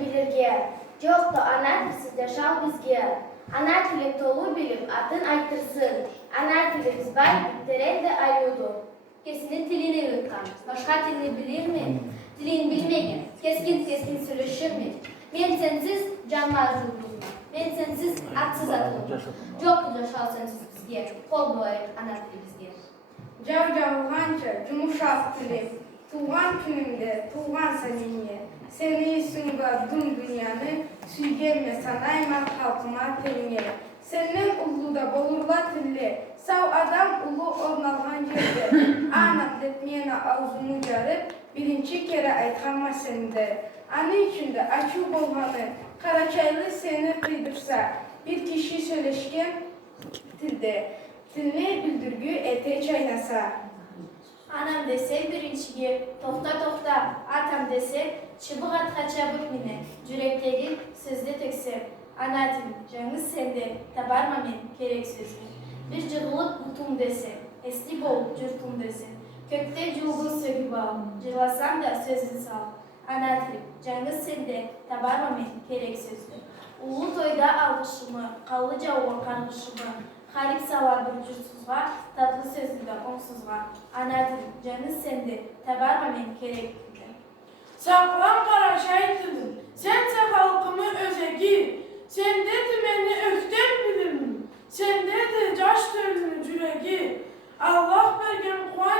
bilirge. Yoktu ana tilsiz yaşal bizge. Ana tili tolu bilip adın aytırsın. Ana tili biz bay bitteren de ayudu. Kesinin tilini yutkan, başka tilini bilir mi? Dilini bilmegen, keskin söyleşir mi? Men sensiz canmaz yurdumda, men sensiz atsız atılım. Yoktu yaşal sensiz bizge, kol boyayıp ana tili bizge. Cavcavlanca, cumuşak tilim, tuğan günümde, tuğan seninle. Seni sunga dünyanı, süygenme sanayman halkıma telinge. Senin uluda bolurla tilli, sav adam ulu ornalgan yerde. Anam detmeyene ağzını yarıp, birinci kere aytkanma sende. Anı içinde açı bolganı, Karaçaylı seni kıydırsa, bir kişi söyleşken tilde. Tilini bildirgü ete çaynasa. Anam desek birinciye, tokta, atam desek, çıbık at kaçabık mine, yürektegi sözde teksep. Ana dilim, canınız sende, tabarma men, gerek sözü. Bir cığılık butum desek, esli bol cürtüm desek, kökte cılgın sögü bağ, cırlasam da sözün sağ. Ana dilim, canınız sende, tabarma men, gerek sözü. Ulu toyda algışımı, kallıca oğur kargışımı, Harip savar bir cürsuzga, tatlı sözlüge onsuzga. Ana dilim, canınız sende, tabarma men, gerek sözü. Saklan Karaçay dilim, sense halkımı özegi, sende de beni ökten bilirim, sende de caş dönür cüregi. Allah bergen kuan